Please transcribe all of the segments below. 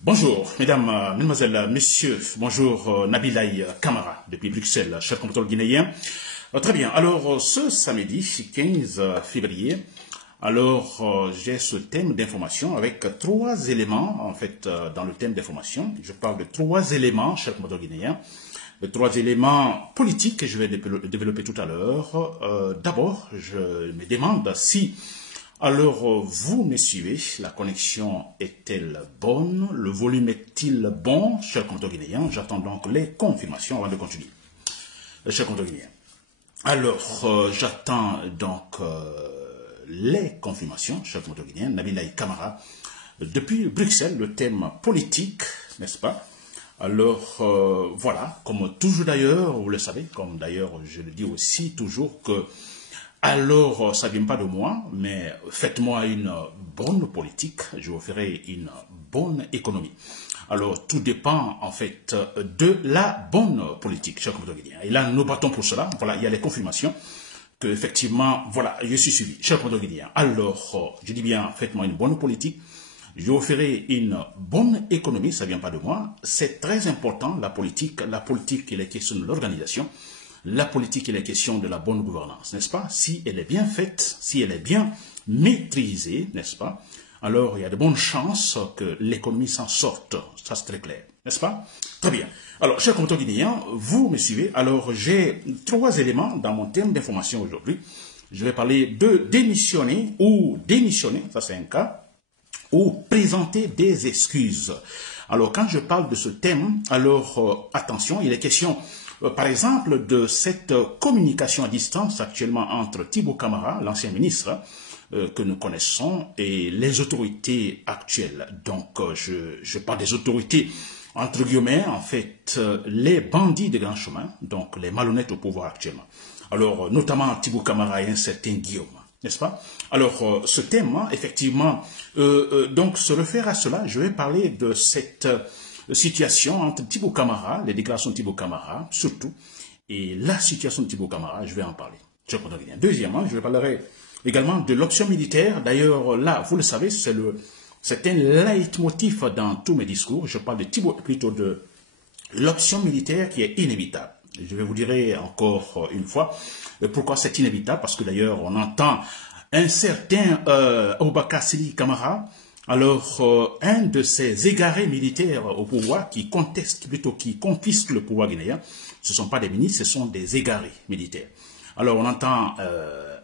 Bonjour, mesdames, mesdemoiselles, messieurs, bonjour Nabilaï Kamara depuis Bruxelles, cher compatriote guinéen. Très bien, alors ce samedi 15 février, j'ai ce thème d'information avec trois éléments, en fait, dans le thème d'information. Je parle de trois éléments, cher compatriote guinéen, de trois éléments politiques que je vais développer tout à l'heure. D'abord, je me demande si vous me suivez, la connexion est-elle bonne, le volume est-il bon, cher compteur guinéen? J'attends donc les confirmations avant de continuer. Cher compteur guinéen. J'attends donc les confirmations, cher compteur guinéen, Nabilaï Kamara, depuis Bruxelles, le thème politique, n'est-ce pas? Voilà, comme toujours d'ailleurs, vous le savez, comme d'ailleurs je le dis aussi toujours que ça ne vient pas de moi, mais faites-moi une bonne politique, je vous ferai une bonne économie. Alors, tout dépend, en fait, de la bonne politique, cher compatriotes guinéens. Et là, nous battons pour cela. Voilà, il y a les confirmations que, effectivement, voilà, je suis suivi, cher compatriotes guinéens. Alors, je dis bien, faites-moi une bonne politique, je vous ferai une bonne économie, ça ne vient pas de moi. C'est très important, la politique, il est question de l'organisation. La politique est la question de la bonne gouvernance, n'est-ce pas? Si elle est bien faite, si elle est bien maîtrisée, n'est-ce pas? Alors, il y a de bonnes chances que l'économie s'en sorte. Ça, c'est très clair, n'est-ce pas? Très bien. Alors, chers compatriotes guinéens, vous me suivez. Alors, j'ai trois éléments dans mon thème d'information aujourd'hui. Je vais parler de démissionner, ça c'est un cas, ou présenter des excuses. Alors, quand je parle de ce thème, attention, il est question par exemple, de cette communication à distance actuellement entre Thibaut Camara, l'ancien ministre, que nous connaissons, et les autorités actuelles. Donc, je parle des autorités, entre guillemets, en fait, les bandits de grand chemin, donc les malhonnêtes au pouvoir actuellement. Alors, notamment Thibaut Camara et un certain Guillaume, n'est-ce pas? Alors, ce thème, effectivement, donc se réfère à cela. Je vais parler de cette situation entre Thibaut Camara, les déclarations de Thibaut Camara, surtout, et la situation de Thibaut Camara, je vais en parler. Deuxièmement, je parlerai également de l'option militaire. D'ailleurs, là, vous le savez, c'est un leitmotiv dans tous mes discours. Je parle plutôt de l'option militaire qui est inévitable. Je vais vous dire encore une fois pourquoi c'est inévitable, parce que d'ailleurs, on entend un certain Aboubakar Sili Camara, un de ces égarés militaires au pouvoir qui confisquent le pouvoir guinéen, ce ne sont pas des ministres, ce sont des égarés militaires. Alors, on entend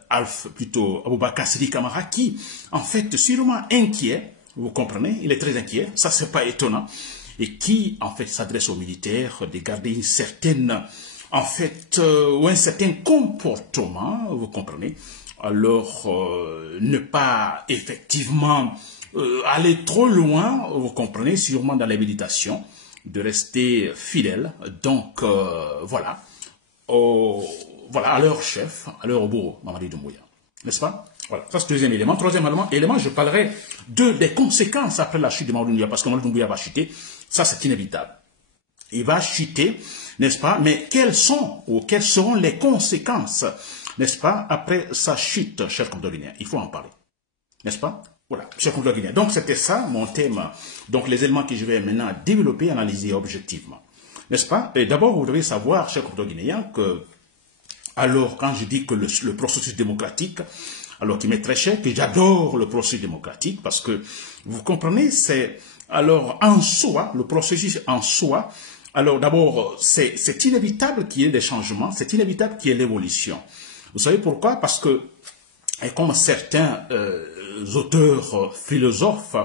Aboubakar Sidi Camara qui, en fait, sûrement inquiet, vous comprenez, il est très inquiet, ça c'est pas étonnant, et qui, en fait, s'adresse aux militaires de garder une certaine, ou un certain comportement, vous comprenez, ne pas effectivement aller trop loin, vous comprenez, sûrement dans l'habilitation, de rester fidèle. Donc, voilà, à leur chef, à leur bourreau, Mamadi Doumbouya. N'est-ce pas? Voilà, ça c'est le deuxième élément. Troisième élément, je parlerai des conséquences après la chute de Mamadi Doumbouya, parce que Mamadi Doumbouya va chuter. Ça, c'est inévitable. Il va chuter, n'est-ce pas? Mais quelles seront les conséquences, n'est-ce pas, après sa chute, cher compatriotes guinéens? Il faut en parler. N'est-ce pas? Voilà, cher compatriotes guinéens. Donc, c'était ça, mon thème. Donc, les éléments que je vais maintenant développer, analyser objectivement. N'est-ce pas? Et d'abord, vous devez savoir, cher compatriotes guinéens, que, quand je dis que le processus démocratique, qui m'est très cher, que j'adore le processus démocratique, parce que, vous comprenez, c'est, en soi, le processus en soi, d'abord, c'est inévitable qu'il y ait des changements, c'est inévitable qu'il y ait l'évolution. Vous savez pourquoi? Parce que, et comme certains auteurs, philosophes,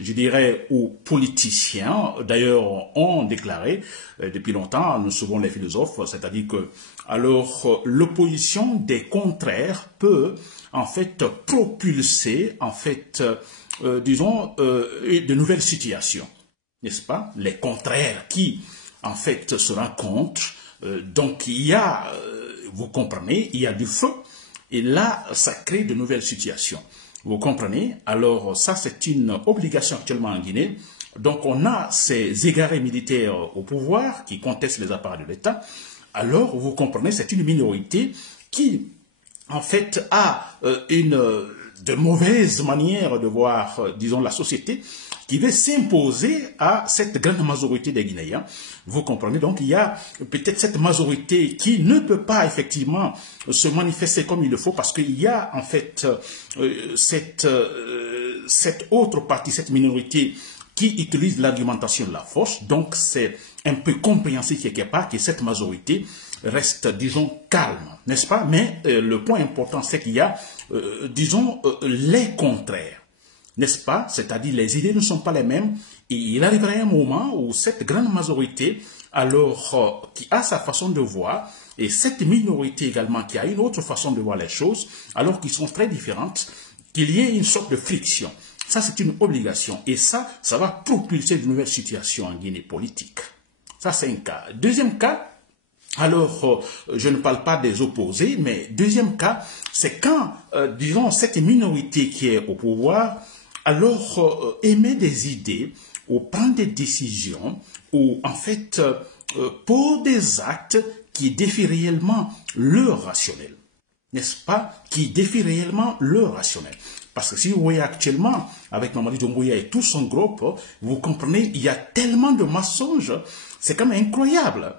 je dirais, ou politiciens, d'ailleurs, ont déclaré depuis longtemps, nous souvent les philosophes, c'est-à-dire que, l'opposition des contraires peut, en fait, propulser, en fait, de nouvelles situations, n'est-ce pas? Les contraires qui, en fait, se rencontrent, donc il y a, vous comprenez, il y a du feu, et là, ça crée de nouvelles situations. Vous comprenez? Alors, ça, c'est une obligation actuellement en Guinée. Donc, on a ces égarés militaires au pouvoir qui contestent les appareils de l'État. Alors, vous comprenez, c'est une minorité qui, en fait, a de mauvaises manières de voir, disons, la société, qui veut s'imposer à cette grande majorité des Guinéens. Vous comprenez, donc il y a peut-être cette majorité qui ne peut pas effectivement se manifester comme il le faut parce qu'il y a en fait cette autre partie, cette minorité qui utilise l'argumentation de la force. Donc c'est un peu compréhensible quelque part que cette majorité reste, disons, calme, n'est-ce pas? Mais le point important, c'est qu'il y a, disons, les contraires. N'est-ce pas? C'est-à-dire les idées ne sont pas les mêmes et il arrivera un moment où cette grande majorité, alors qui a sa façon de voir, et cette minorité également qui a une autre façon de voir les choses, alors qu'ils sont très différentes, qu'il y ait une sorte de friction. Ça, c'est une obligation et ça va propulser de nouvelles situations en Guinée politique. Ça, c'est un cas. Deuxième cas, alors, je ne parle pas des opposés, mais deuxième cas, c'est quand, disons, cette minorité qui est au pouvoir, alors émet des idées ou prend des décisions ou en fait pose des actes qui défient réellement le rationnel, n'est-ce pas? Qui défient réellement le rationnel. Parce que si vous voyez actuellement, avec Mamadi Doumbouya et tout son groupe, vous comprenez, il y a tellement de mensonges, c'est quand même incroyable.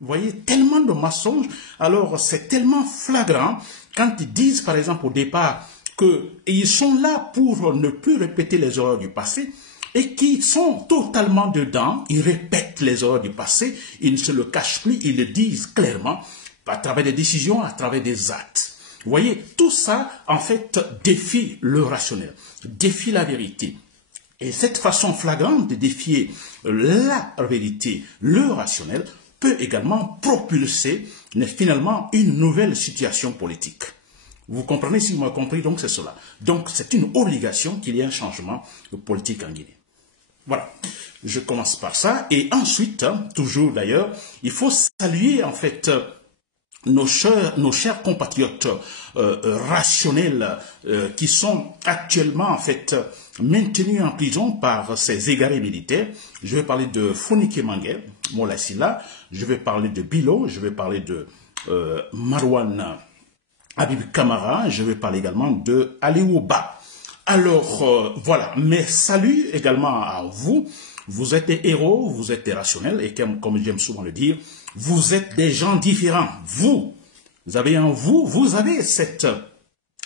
Vous voyez, tellement de mensonges, alors c'est tellement flagrant quand ils disent par exemple au départ qu'ils sont là pour ne plus répéter les erreurs du passé et qu'ils sont totalement dedans, ils répètent les erreurs du passé, ils ne se le cachent plus, ils le disent clairement à travers des décisions, à travers des actes. Vous voyez, tout ça en fait défie le rationnel, défie la vérité. Et cette façon flagrante de défier la vérité, le rationnel, peut également propulser finalement une nouvelle situation politique. Vous comprenez, si vous m'avez compris, donc c'est cela. Donc c'est une obligation qu'il y ait un changement politique en Guinée. Voilà, je commence par ça. Et ensuite, toujours d'ailleurs, il faut saluer en fait nos chers compatriotes rationnels qui sont actuellement en fait maintenus en prison par ces égarés militaires. Je vais parler de Fonike Mangué, Mola Silla, je vais parler de Bilo, je vais parler de Marwan Habib Kamara, je vais parler également de Aliou Ba. Alors voilà, mes saluts également à vous. Vous êtes des héros, vous êtes des rationnels et comme j'aime souvent le dire, vous êtes des gens différents. Vous avez en vous, vous avez cette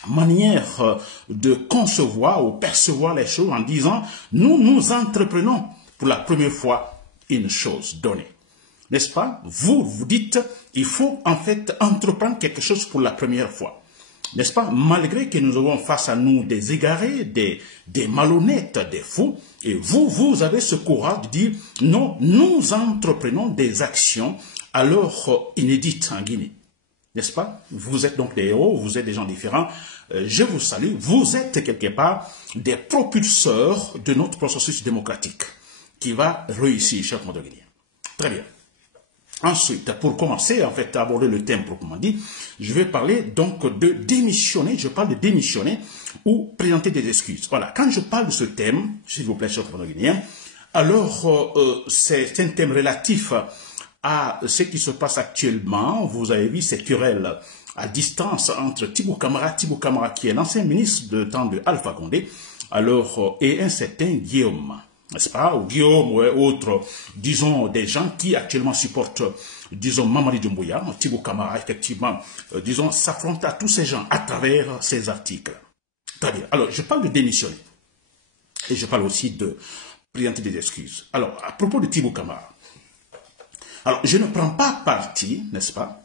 manière de concevoir ou percevoir les choses en disant nous entreprenons pour la première fois une chose donnée. N'est-ce pas? Vous dites il faut en fait entreprendre quelque chose pour la première fois. N'est-ce pas? Malgré que nous avons face à nous des égarés, des malhonnêtes, des fous, et vous avez ce courage de dire non, nous entreprenons des actions alors inédites en Guinée. N'est-ce pas? Vous êtes donc des héros, vous êtes des gens différents. Je vous salue. Vous êtes quelque part des propulseurs de notre processus démocratique qui va réussir, chers compatriotes guinéens. Très bien. Ensuite, pour commencer en fait à aborder le thème proprement dit, je vais parler donc de démissionner, je parle de démissionner ou présenter des excuses. Voilà, quand je parle de ce thème, s'il vous plaît, chers compatriotes guinéens, alors c'est un thème relatif à ce qui se passe actuellement. Vous avez vu ces querelles à distance entre Tibou Kamara qui est l'ancien ministre de temps de Alpha Condé, alors et un certain Guillaume. N'est-ce pas, ou Guillaume ou autres, disons, des gens qui actuellement supportent, disons, Mamadi Doumbouya, Tibou Kamara, effectivement, disons, s'affrontent à tous ces gens à travers ces articles. Très bien. Alors, je parle de démissionner. Et je parle aussi de présenter des excuses. Alors, à propos de Tibou Kamara, alors, je ne prends pas parti, n'est-ce pas?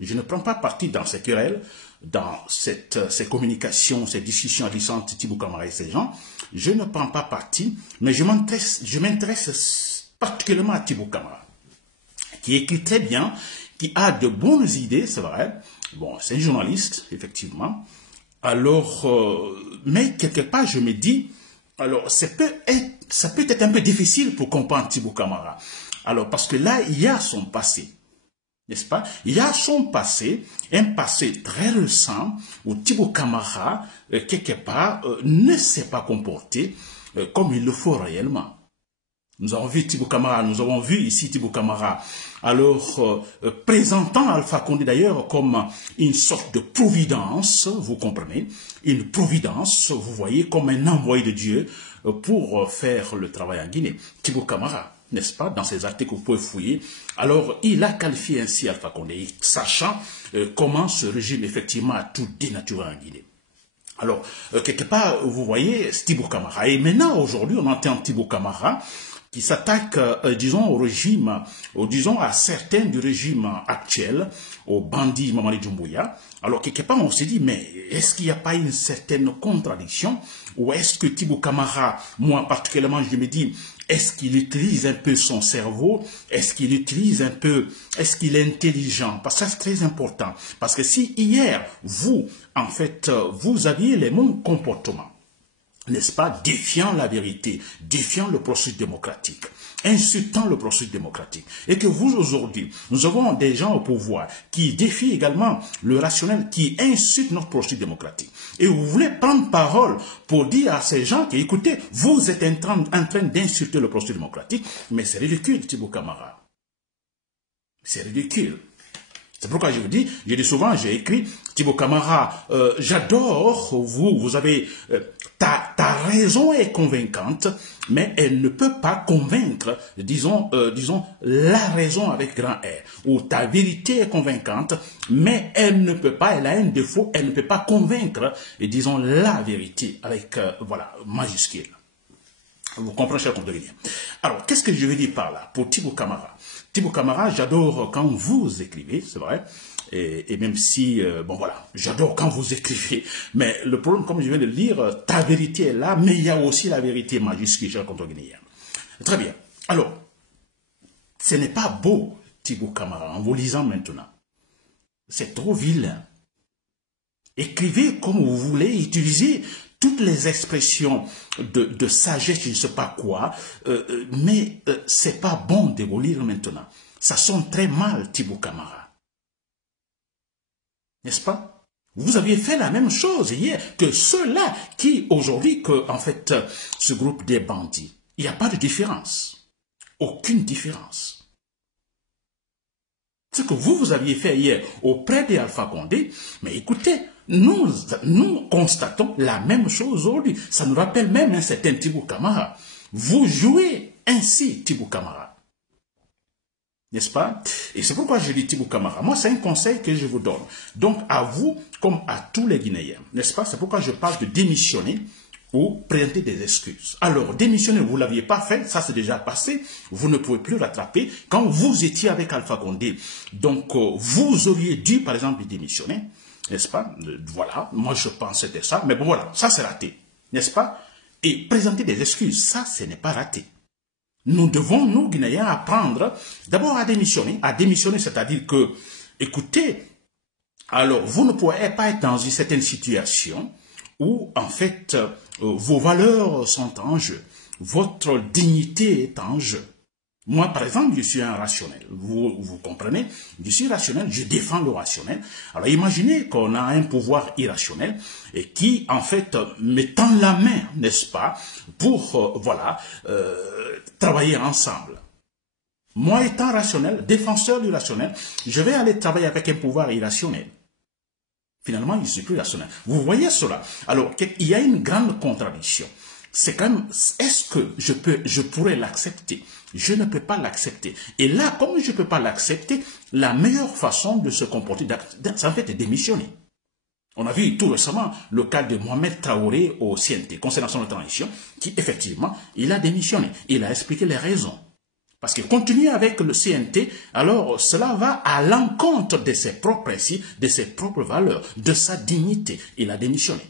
Je ne prends pas parti dans ces querelles, dans ces communications, ces discussions à distance de Tibou Kamara et ces gens. Je ne prends pas parti, mais je m'intéresse particulièrement à Tibou Kamara, qui écrit très bien, qui a de bonnes idées, c'est vrai. Bon, c'est un journaliste, effectivement. Alors, mais quelque part, je me dis, alors, ça peut être un peu difficile pour comprendre Tibou Kamara. Alors, parce que là, il y a son passé. N'est-ce pas? Il y a son passé, un passé très récent où Tibou Kamara, quelque part, ne s'est pas comporté comme il le faut réellement. Nous avons vu Thibaut Camara, nous avons vu ici Thibaut Camara, alors présentant Alpha Condé d'ailleurs comme une sorte de providence, vous comprenez, une providence, vous voyez, comme un envoyé de Dieu pour faire le travail en Guinée. Thibaut Camara, n'est-ce pas, dans ses articles, vous pouvez fouiller. Alors, il a qualifié ainsi Alpha Condé, sachant comment ce régime, effectivement, a tout dénaturé en Guinée. Alors, quelque part, vous voyez, Thibaut Camara. Et maintenant, aujourd'hui, on entend Thibaut Camara qui s'attaque, disons, au régime, disons, à certains du régime actuel, aux bandits Mamadi Doumbouya. Alors, quelque part, on se dit, mais est-ce qu'il n'y a pas une certaine contradiction? Ou est-ce que Thibaut Camara, moi particulièrement, je me dis, est-ce qu'il utilise un peu son cerveau? Est-ce qu'il utilise un peu, est-ce qu'il est intelligent? Parce que c'est très important. Parce que si hier, vous, en fait, vous aviez les mêmes comportements, n'est-ce pas, défiant la vérité, défiant le processus démocratique, insultant le processus démocratique, et que vous aujourd'hui, nous avons des gens au pouvoir qui défient également le rationnel, qui insultent notre processus démocratique, et vous voulez prendre parole pour dire à ces gens que, écoutez, vous êtes en train d'insulter le processus démocratique, mais c'est ridicule, Thibaut Camara. C'est ridicule. C'est pourquoi je dis souvent, j'ai écrit, Thibaut Camara, j'adore, vous avez, ta raison est convaincante, mais elle ne peut pas convaincre, disons, la raison avec grand R, ou ta vérité est convaincante, mais elle ne peut pas, elle a un défaut, elle ne peut pas convaincre, disons, la vérité avec, voilà, majuscule. Vous comprenez, cher compagnon. Alors, qu'est-ce que je veux dire par là, pour Thibaut Camara? Thibaut Camara, j'adore quand vous écrivez, c'est vrai, et même si, bon voilà, j'adore quand vous écrivez, mais le problème, comme je viens de le dire, ta vérité est là, mais il y a aussi la vérité majuscule, cher contre-guinéen. Très bien. Alors, ce n'est pas beau, Thibaut Camara, en vous lisant maintenant. C'est trop vilain. Écrivez comme vous voulez, utilisez toutes les expressions de sagesse, je ne sais pas quoi, mais c'est pas bon de vous lire maintenant. Ça sonne très mal, Thibaut Camara. N'est-ce pas? Vous aviez fait la même chose hier que ceux-là qui, aujourd'hui, que, en fait, ce groupe des bandits, il n'y a pas de différence. Aucune différence. Ce que vous aviez fait hier auprès d'Alpha Condé, mais écoutez, nous constatons la même chose aujourd'hui. Ça nous rappelle même un certain Thibaut Camara. Vous jouez ainsi, Thibaut Camara. N'est-ce pas? Et c'est pourquoi je dis Thibaut Camara. Moi, c'est un conseil que je vous donne. Donc, à vous, comme à tous les Guinéens. N'est-ce pas? C'est pourquoi je parle de démissionner ou présenter des excuses. Alors, démissionner, vous ne l'aviez pas fait, ça c'est déjà passé, vous ne pouvez plus rattraper. Quand vous étiez avec Alpha Condé, donc vous auriez dû, par exemple, démissionner, n'est-ce pas? Voilà, moi je pensais de ça, mais bon voilà, ça c'est raté, n'est-ce pas? Et présenter des excuses, ça ce n'est pas raté. Nous devons, nous Guinéens, apprendre d'abord à démissionner, c'est-à-dire que, écoutez, alors vous ne pourrez pas être dans une certaine situation où, en fait, vos valeurs sont en jeu, votre dignité est en jeu. Moi, par exemple, je suis un rationnel. Vous comprenez? Je suis rationnel, je défends le rationnel. Alors, imaginez qu'on a un pouvoir irrationnel et qui, en fait, me tend la main, n'est-ce pas, pour, voilà, travailler ensemble. Moi, étant rationnel, défenseur du rationnel, je vais aller travailler avec un pouvoir irrationnel. Finalement, il ne suis plus rationnel. Vous voyez cela? Alors, il y a une grande contradiction. C'est quand même, est-ce que je pourrais l'accepter? Je ne peux pas l'accepter. Et là, comme je ne peux pas l'accepter, la meilleure façon de se comporter, c'est en fait de démissionner. On a vu tout récemment le cas de Mohamed Traoré au CNT, Conseil national de transition, qui effectivement, il a démissionné. Il a expliqué les raisons. Parce qu'il continue avec le CNT, alors cela va à l'encontre de ses propres principes, de ses propres valeurs, de sa dignité. Il a démissionné.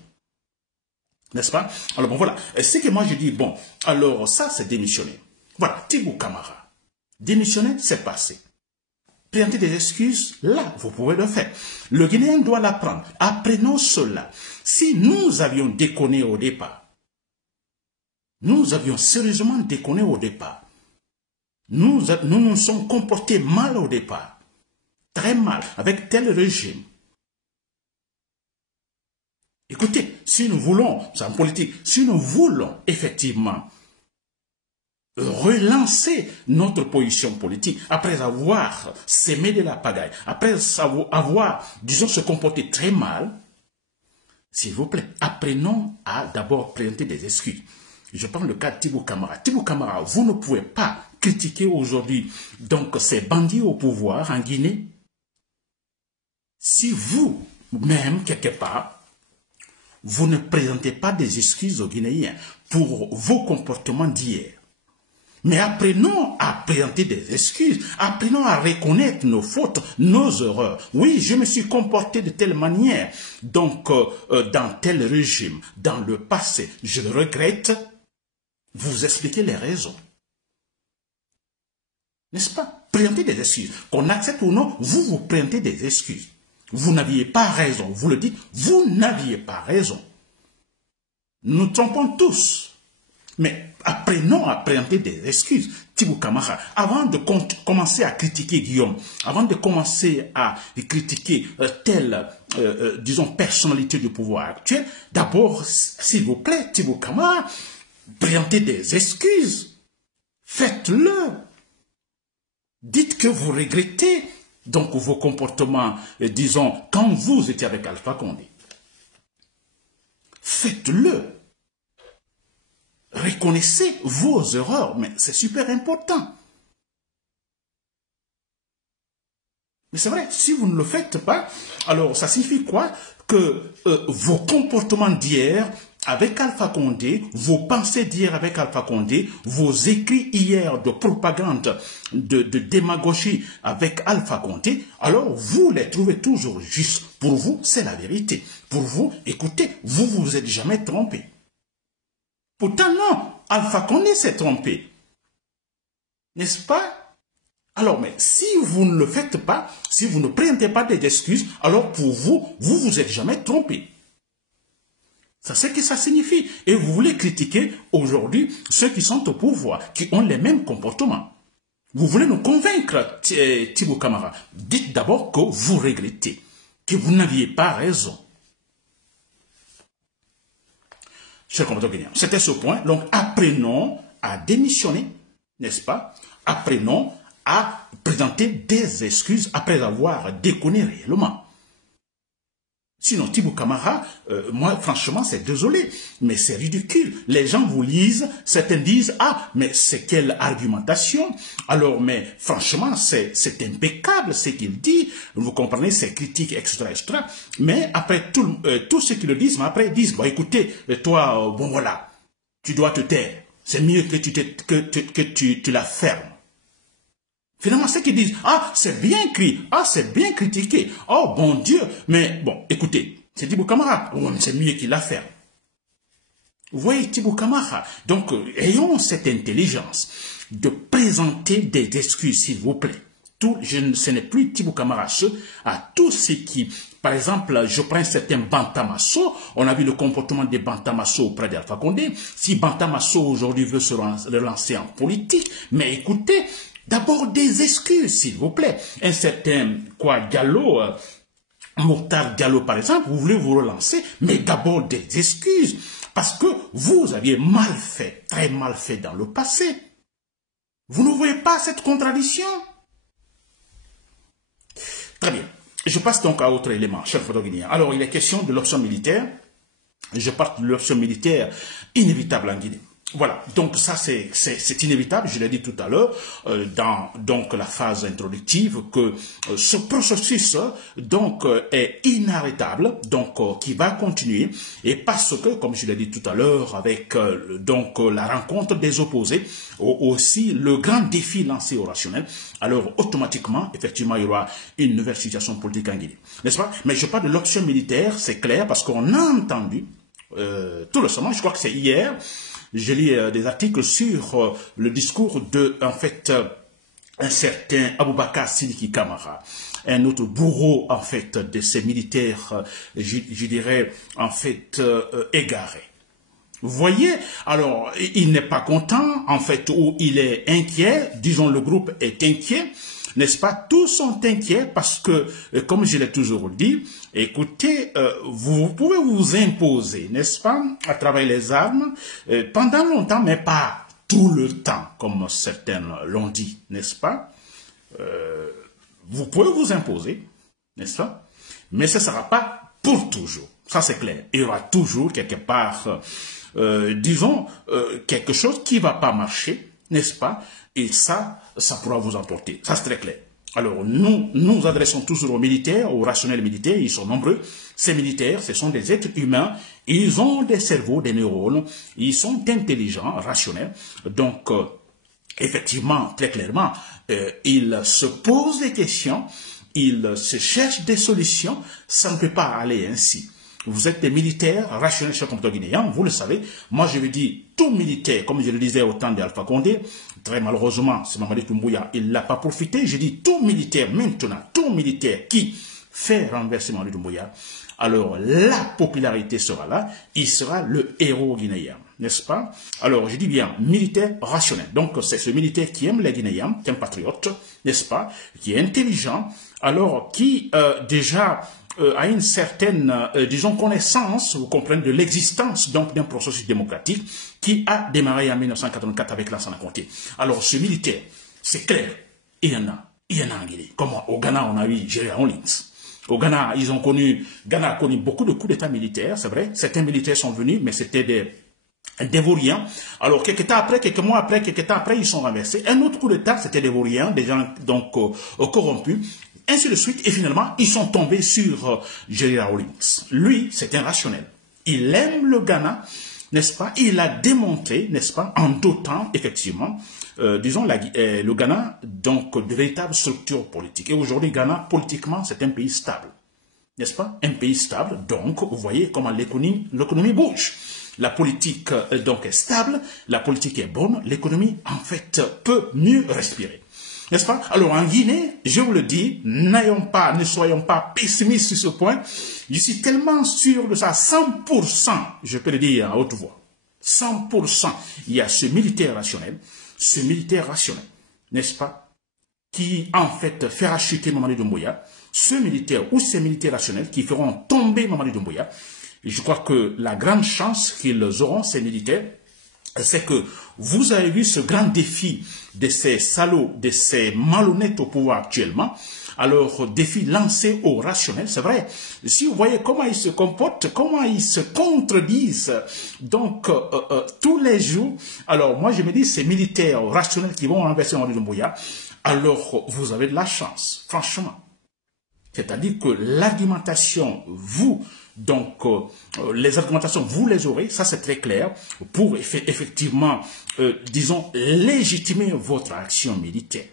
N'est-ce pas? Alors bon, voilà. C'est que moi je dis, bon, alors ça c'est démissionner. Voilà, Thibaut Camara. Démissionner, c'est passé. Présenter des excuses, là, vous pouvez le faire. Le Guinéen doit l'apprendre. Apprenons cela. Si nous avions déconné au départ, nous avions sérieusement déconné au départ, nous nous sommes comportés mal au départ, très mal, avec tel régime. Écoutez, si nous voulons, c'est en politique, si nous voulons effectivement relancer notre position politique, après avoir sémé de la pagaille, après avoir, disons, se comporté très mal, s'il vous plaît, apprenons à d'abord présenter des excuses. Je prends le cas de Tibou Camara. Tibou Camara, vous ne pouvez pas critiquer aujourd'hui donc ces bandits au pouvoir en Guinée si vous-même, quelque part, vous ne présentez pas des excuses aux Guinéens pour vos comportements d'hier. Mais apprenons à présenter des excuses, apprenons à reconnaître nos fautes, nos erreurs. Oui, je me suis comporté de telle manière, donc dans tel régime, dans le passé, je le regrette. Vous expliquez les raisons. N'est-ce pas? Présentez des excuses. Qu'on accepte ou non, vous présentez des excuses. Vous n'aviez pas raison, vous le dites, vous n'aviez pas raison. Nous trompons tous. Mais apprenons à présenter des excuses. Tibou Camara, avant de commencer à critiquer Guillaume, avant de commencer à critiquer telle, disons, personnalité du pouvoir actuel, d'abord, s'il vous plaît, Tibou Camara, présentez des excuses. Faites-le. Dites que vous regrettez donc vos comportements, disons, quand vous étiez avec Alpha Condé. Faites-le. Reconnaissez vos erreurs, mais c'est super important. Mais c'est vrai, si vous ne le faites pas, alors ça signifie quoi? Que vos comportements d'hier avec Alpha Condé, vos pensées d'hier avec Alpha Condé, vos écrits hier de propagande, de démagogie avec Alpha Condé, alors vous les trouvez toujours justes. Pour vous, c'est la vérité. Pour vous, écoutez, vous vous êtes jamais trompé. Pourtant non, Alpha Condé s'est trompé. N'est-ce pas? Alors, mais si vous ne le faites pas, si vous ne présentez pas des excuses, alors pour vous, vous vous êtes jamais trompé. C'est ce que ça signifie. Et vous voulez critiquer aujourd'hui ceux qui sont au pouvoir, qui ont les mêmes comportements. Vous voulez nous convaincre, Tibou Camara. Dites d'abord que vous regrettez, que vous n'aviez pas raison. Chers compatriotes guinéens, c'était ce point. Donc, apprenons à démissionner, n'est-ce pas? Apprenons à présenter des excuses après avoir déconné réellement. Sinon, Tibou Camara, moi, franchement, c'est désolé, mais c'est ridicule. Les gens vous lisent, certains disent, ah, mais c'est quelle argumentation? Alors, mais franchement, c'est impeccable ce qu'il dit. Vous comprenez, c'est critique, etc., etc. Mais après, tous ceux qui le disent, mais après, ils disent, bon, écoutez, toi, bon, voilà, tu dois te taire. C'est mieux que tu la fermes. Finalement, ceux qui disent, ah, c'est bien écrit, ah, c'est bien critiqué, oh, bon Dieu, mais bon, écoutez, c'est Tibou Camara, c'est mieux qu'il la ferme. Vous voyez, Tibou Camara, donc, ayons cette intelligence de présenter des excuses, s'il vous plaît. Ce n'est plus Tibou Camara, à tous ceux qui, par exemple, je prends certains Bantamasso, on a vu le comportement des Bantamasso auprès d'Alpha Condé. Si Bantamasso aujourd'hui veut se relancer en politique, mais écoutez, d'abord des excuses, s'il vous plaît. Un certain Diallo, Mokhtar Diallo par exemple, vous voulez vous relancer, mais d'abord des excuses. Parce que vous aviez mal fait, très mal fait dans le passé. Vous ne voyez pas cette contradiction? Très bien. Je passe donc à autre élément, cher Guinéen. Alors, il est question de l'option militaire. Je parle de l'option militaire inévitable en Guinée. Voilà, donc ça c'est inévitable, je l'ai dit tout à l'heure, dans donc la phase introductive, que ce processus donc est inarrêtable, donc qui va continuer, et parce que, comme je l'ai dit tout à l'heure, avec donc la rencontre des opposés, aussi le grand défi lancé au rationnel, alors automatiquement, effectivement, il y aura une nouvelle situation politique en Guinée, n'est-ce pas? Mais je parle de l'option militaire, c'est clair, parce qu'on a entendu, tout récemment, je crois que c'est hier, je lis des articles sur le discours de, en fait, un certain Aboubakar Sidiki Camara, un autre bourreau, en fait, de ces militaires, je dirais, en fait, égarés. Vous voyez, alors, il n'est pas content, en fait, ou il est inquiet, disons le groupe est inquiet, n'est-ce pas? Tous sont inquiets parce que, comme je l'ai toujours dit, écoutez, vous pouvez vous imposer, n'est-ce pas, à travers les armes, pendant longtemps, mais pas tout le temps, comme certains l'ont dit, n'est-ce pas? Vous pouvez vous imposer, n'est-ce pas? Mais ce ne sera pas pour toujours. Ça, c'est clair. Il y aura toujours quelque part, disons, quelque chose qui ne va pas marcher, n'est-ce pas? Et ça pourra vous emporter. Ça, c'est très clair. Alors, nous adressons toujours aux militaires, aux rationnels militaires, ils sont nombreux. Ces militaires, ce sont des êtres humains, ils ont des cerveaux, des neurones, ils sont intelligents, rationnels. Donc, effectivement, très clairement, ils se posent des questions, ils se cherchent des solutions, ça ne peut pas aller ainsi. Vous êtes des militaires rationnels chez le guinéen, vous le savez. Moi, je veux dire, tout militaire, comme je le disais au temps d'Alpha Condé, très malheureusement, c'est Mamadi Doumbouya, il n'a pas profité. Je dis tout militaire maintenant, tout militaire qui fait renverser Mamadi Doumbouya, alors la popularité sera là, il sera le héros guinéen, n'est-ce pas? Alors, je dis bien militaire rationnel. Donc, c'est ce militaire qui aime les Guinéens, qui est un patriote, n'est-ce pas? Qui est intelligent, alors qui déjà a une certaine, disons, connaissance, vous comprenez, de l'existence donc d'un processus démocratique qui a démarré en 1984 avec Lansana Conté. Alors, ce militaire, c'est clair, il y en a en Guinée. Comme au Ghana, on a eu Géry Rawlings. Au Ghana, Ghana a connu beaucoup de coups d'État militaires, c'est vrai. Certains militaires sont venus, mais c'était des vauriens. Alors, quelques mois après, quelques temps après, ils sont renversés. Un autre coup d'État, c'était des vauriens, des gens donc corrompus. Ainsi de suite, et finalement, ils sont tombés sur Géry Rawlings. Lui, c'est un rationnel. Il aime le Ghana, n'est-ce pas? Il a démontré, n'est-ce pas, en dotant, effectivement, disons, le Ghana, donc, de véritables structures politiques. Et aujourd'hui, Ghana, politiquement, c'est un pays stable. N'est-ce pas? Un pays stable, donc, vous voyez comment l'économie bouge. La politique, donc, est stable, la politique est bonne, l'économie, en fait, peut mieux respirer. N'est-ce pas? Alors, en Guinée, je vous le dis, ne soyons pas pessimistes sur ce point. Je suis tellement sûr de ça, 100%, je peux le dire à haute voix. 100%, il y a ce militaire rationnel, n'est-ce pas? Qui, en fait, fera chuter Mamadi Doumbouya. Ce militaire ou ces militaires rationnels qui feront tomber Mamadi Doumbouya. Je crois que la grande chance qu'ils auront, ces militaires, c'est que vous avez vu ce grand défi de ces salauds, de ces malhonnêtes au pouvoir actuellement. Alors, défi lancé au rationnel, c'est vrai. Si vous voyez comment ils se comportent, comment ils se contredisent, donc, tous les jours, alors moi je me dis, ces militaires rationnels qui vont renverser Mamadi Doumbouya, alors vous avez de la chance, franchement. C'est-à-dire que l'argumentation, les argumentations, vous les aurez, ça c'est très clair, pour effectivement, disons, légitimer votre action militaire.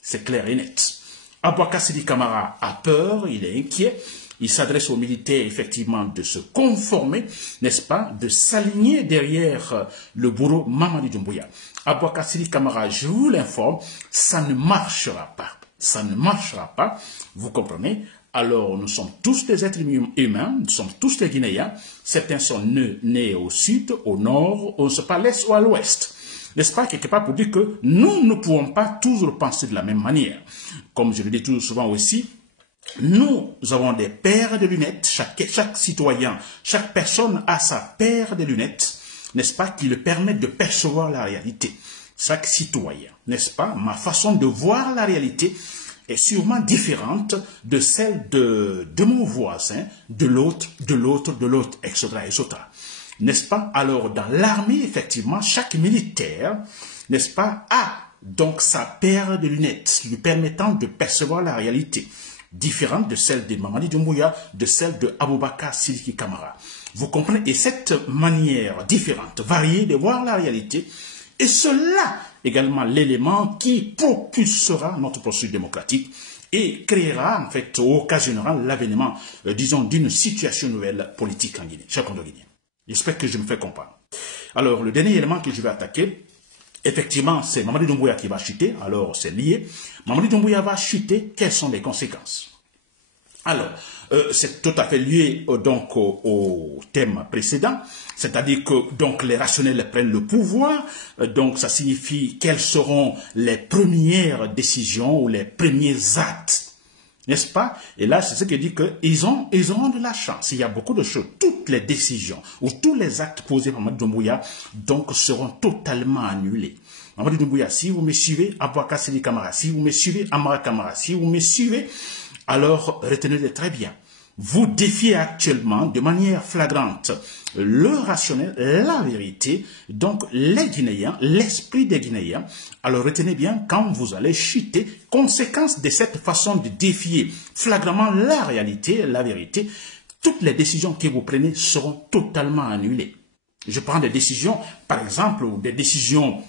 C'est clair et net. Aboubacar Sidi Camara a peur, il est inquiet, il s'adresse aux militaires effectivement de se conformer, n'est-ce pas, de s'aligner derrière le bourreau Mamadi Doumbouya. Aboubacar Sidi Camara, je vous l'informe, ça ne marchera pas. Ça ne marchera pas, vous comprenez? Alors, nous sommes tous des êtres humains, nous sommes tous des Guinéens. Certains sont nés au sud, au nord, on ne sait pas l'est ou à l'ouest. N'est-ce pas, quelque part pour dire que nous ne pouvons pas toujours penser de la même manière. Comme je le dis toujours souvent aussi, nous avons des paires de lunettes, chaque citoyen, chaque personne a sa paire de lunettes, n'est-ce pas, qui le permettent de percevoir la réalité. Chaque citoyen, n'est-ce pas, ma façon de voir la réalité est sûrement différente de celle de mon voisin, de l'autre, etc., etc. N'est-ce pas? Alors, dans l'armée, effectivement, chaque militaire, n'est-ce pas, a donc sa paire de lunettes lui permettant de percevoir la réalité, différente de celle de Mamadi Doumbouya, de celle de Aboubacar Sidiki Camara. Vous comprenez? Et cette manière différente, variée de voir la réalité, et cela également l'élément qui propulsera notre processus démocratique et créera, en fait, occasionnera l'avènement, disons, d'une situation nouvelle politique en Guinée, chers Guinéens. J'espère que je me fais comprendre. Alors, le dernier élément que je vais attaquer, effectivement, c'est Mamadi Doumbouya qui va chuter, alors c'est lié. Mamadi Doumbouya va chuter, quelles sont les conséquences? Alors, c'est tout à fait lié donc au thème précédent, c'est-à-dire que donc les rationnels prennent le pouvoir, donc ça signifie quelles seront les premières décisions ou les premiers actes N'est-ce pas? Et là, c'est ce qui dit qu'ils auront de la chance. Il y a beaucoup de choses. Toutes les décisions ou tous les actes posés par Mamadi Doumbouya, donc, seront totalement annulés. Mamadi Doumbouya, si vous me suivez, Aboubacar Sidi Camara, si vous me suivez, Amara Camara, si vous me suivez, alors retenez-le très bien. Vous défiez actuellement de manière flagrante le rationnel, la vérité, donc les Guinéens, l'esprit des Guinéens. Alors retenez bien, quand vous allez chuter, conséquence de cette façon de défier flagramment la réalité, la vérité, toutes les décisions que vous prenez seront totalement annulées. Je prends des décisions, par exemple, des décisions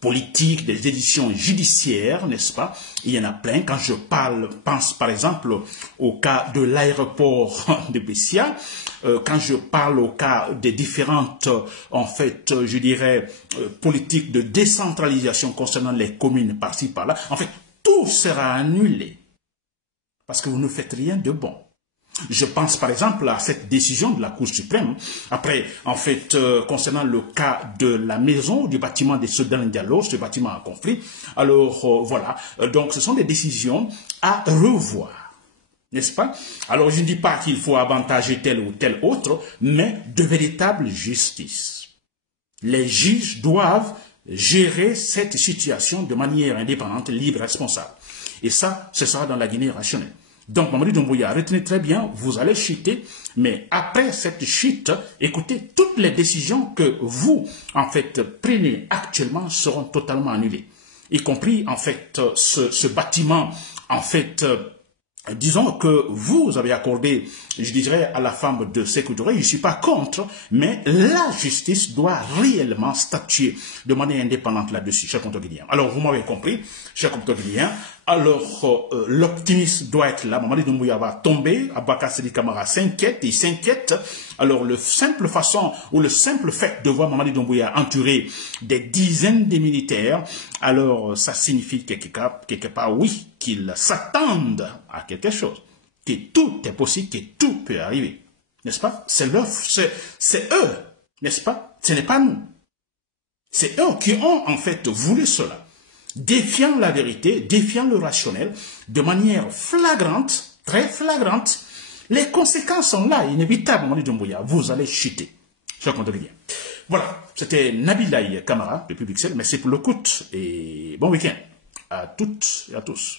politiques, des décisions judiciaires, n'est-ce pas? Il y en a plein. Quand je pense par exemple au cas de l'aéroport de Bessia, quand je parle au cas des différentes, en fait, je dirais, politiques de décentralisation concernant les communes par-ci, par-là, en fait, tout sera annulé parce que vous ne faites rien de bon. Je pense par exemple à cette décision de la Cour suprême, après, en fait, concernant le cas de la maison, du bâtiment des Soudan Diallo, ce bâtiment en conflit. Alors, voilà, donc ce sont des décisions à revoir, n'est-ce pas? Alors, je ne dis pas qu'il faut avantager tel ou tel autre, mais de véritable justice. Les juges doivent gérer cette situation de manière indépendante, libre, responsable. Et ça, ce sera dans la Guinée rationnelle. Donc, Mamadi Doumbouya, retenez très bien, vous allez chuter, mais après cette chute, écoutez, toutes les décisions que vous, en fait, prenez actuellement seront totalement annulées. Y compris, en fait, ce bâtiment, en fait, disons que vous avez accordé, je dirais, à la femme de Sékou Touré, je ne suis pas contre, mais la justice doit réellement statuer de manière indépendante là-dessus, chers compatriotes guinéens. Alors, vous m'avez compris, chers compatriotes guinéens, alors l'optimisme doit être là. Mamadi Doumbouya va tomber, Aboubacar Sidi Camara s'inquiète, il s'inquiète. Alors, le simple façon ou le simple fait de voir Mamadi Doumbouya entourer des dizaines de militaires, alors ça signifie quelque part, oui, qu'ils s'attendent à quelque chose, que tout est possible, que tout peut arriver, n'est-ce pas? C'est eux, n'est-ce pas? Ce n'est pas nous. C'est eux qui ont en fait voulu cela, défiant la vérité, défiant le rationnel, de manière flagrante, très flagrante. Les conséquences sont là, inévitables, Mamadi Doumbouya, vous allez chuter. Je compte bien. Voilà, c'était Nabilaï Camara, depuis Bruxelles, merci pour l'écoute et bon week-end à toutes et à tous.